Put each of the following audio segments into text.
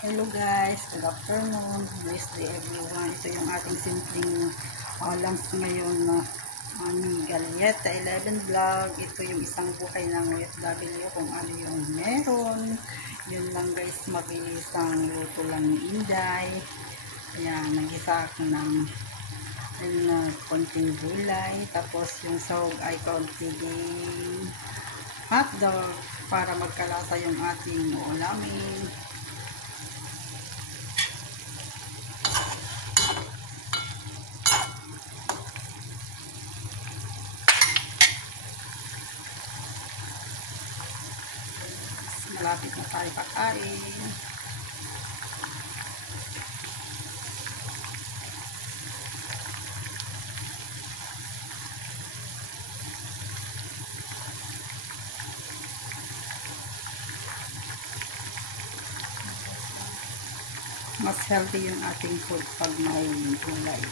Hello guys, good afternoon, blessed day everyone. Ito yung ating simpleng lunch ngayon na ni Galieta 11 vlog. Ito yung isang buhay ng OFW kung ano yung meron. Yun lang guys, mabilisang luto lang ni Inday. Kaya nag-isa ako ng konting gulay. Tapos yung sahog ay konting hotdog para magkalasa yung ating ulamin. Malapit na tayo kakain. Mas healthy yung ating food pag may gulay.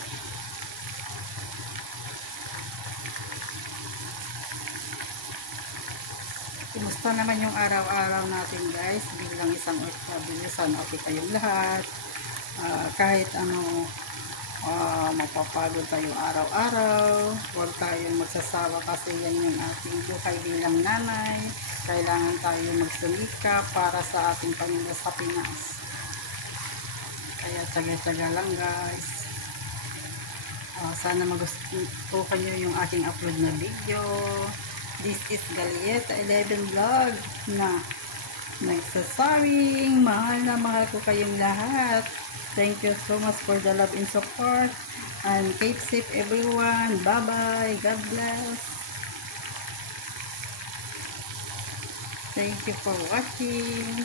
Kumusta naman yung araw-araw natin guys bilang isang OFW? Sana okay kayong lahat. Kahit ano mapapagod tayo araw-araw, huwag tayong magsasawa kasi yan yung ating buhay bilang nanay. Kailangan tayo magsumika para sa ating pamilya sa Pinas. Kaya tsaga-tsaga lang guys. Sana magustuhan nyo yung aking upload na video. This is Galieta 11 vlog na nagsasabing mahal na mahal ko kayong lahat. Thank you so much for the love and support. And keep safe everyone. Bye bye. God bless. Thank you for watching.